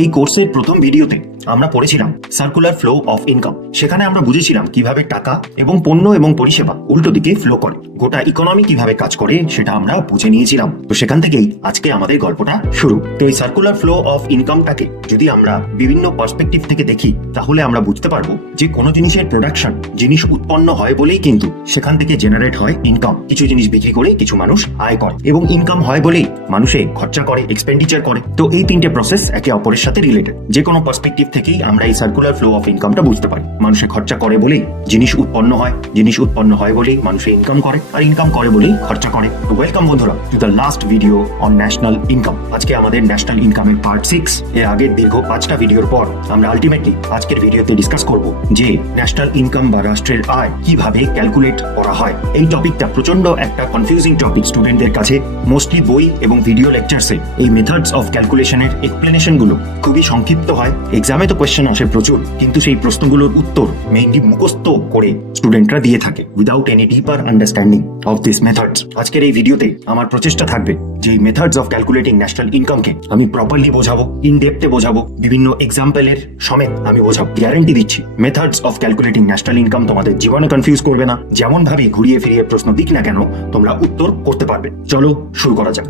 এই কোর্সের প্রথম ভিডিওতে আমরা পড়েছিলাম সার্কুলার ফ্লো অফ ইনকাম। সেখানে আমরা বুঝেছিলাম কিভাবে টাকা এবং পণ্য এবং পরিষেবা উল্টো দিকে ফ্লো করে, গোটা ইকোনমি কিভাবে কাজ করে সেটা আমরা বুঝে নিয়েছিলাম। তো সেখান থেকেই আজকে আমাদের গল্পটা শুরু। তো এই সার্কুলার ফ্লো অফ ইনকামটাকে যদি আমরা বিভিন্ন পার্সপেক্টিভ থেকে দেখি তাহলে আমরা বুঝতে পারবো যে কোনো জিনিসের প্রোডাকশন, জিনিস উৎপন্ন হয় বলেই কিন্তু সেখান থেকে জেনারেট হয় ইনকাম। কিছু জিনিস বিক্রি করে কিছু মানুষ আয় করে এবং ইনকাম হয় বলেই মানুষে খরচা করে, এক্সপেন্ডিচার করে। তো এই তিনটে প্রসেস একে অপরের সাথে রিলেটেড। যে কোনো পার্সপেক্টিভ থেকেই আমরা এই সার্কুলার ফ্লো অফ ইনকামটা বুঝতে পারি। মানুষে খরচা করে বলেই জিনিস উৎপন্ন হয়, জিনিস উৎপন্ন হয় বলেই মানুষে ইনকাম করে, আর ইনকাম করে বলেই খরচা করে। তো ওয়েলকাম বন্ধুরা to the last video on national income. আজকে আমাদের ন্যাশনাল ইনকামের পার্ট 6। এর আগের দীর্ঘ 5টা ভিডিওর পর আমরা আলটিমেটলি আজকের ভিডিওতে ডিসকাস করব যে ন্যাশনাল ইনকাম বা রাষ্ট্রের আয় কিভাবে ক্যালকুলেট করা হয়। এই টপিকটা প্রচন্ড একটা কনফিউজিং টপিক স্টুডেন্টদের কাছে। মোস্টলি বই এবং ভিডিও লেকচারসে এই মেথডস অফ ক্যালকুলেশনের এক্সপ্লেনেশন গুলো খুবই সংক্ষিপ্ত হয়। এক্সামে তো কোয়েশ্চেন আসে প্রচুর, কিন্তু সেই প্রশ্নগুলোর উত্তর মেইনলি মুখস্থ করে স্টুডেন্টরা দিয়ে থাকে without any deeper understanding of this methods. আজকের এই ভিডিওতে আমার প্রচেষ্টা থাকবে যে এই মেথডস অফ ক্যালকুলেটিং ন্যাশনাল ইনকামকে আমি প্রপারলি বোঝাবো, ইন ডেপথে বোঝাবো, বিভিন্ন এক্সাম্পলের সমেত আমি বোঝাবো। গ্যারান্টি দিচ্ছি methods of calculating national income তোমাদের জীবনে কনফিউজ করবে না। যেমন ভাবে ঘুরিয়ে ফিরিয়ে প্রশ্ন দিক না কেন তোমরা উত্তর করতে পারবে। চলো শুরু করা যাক।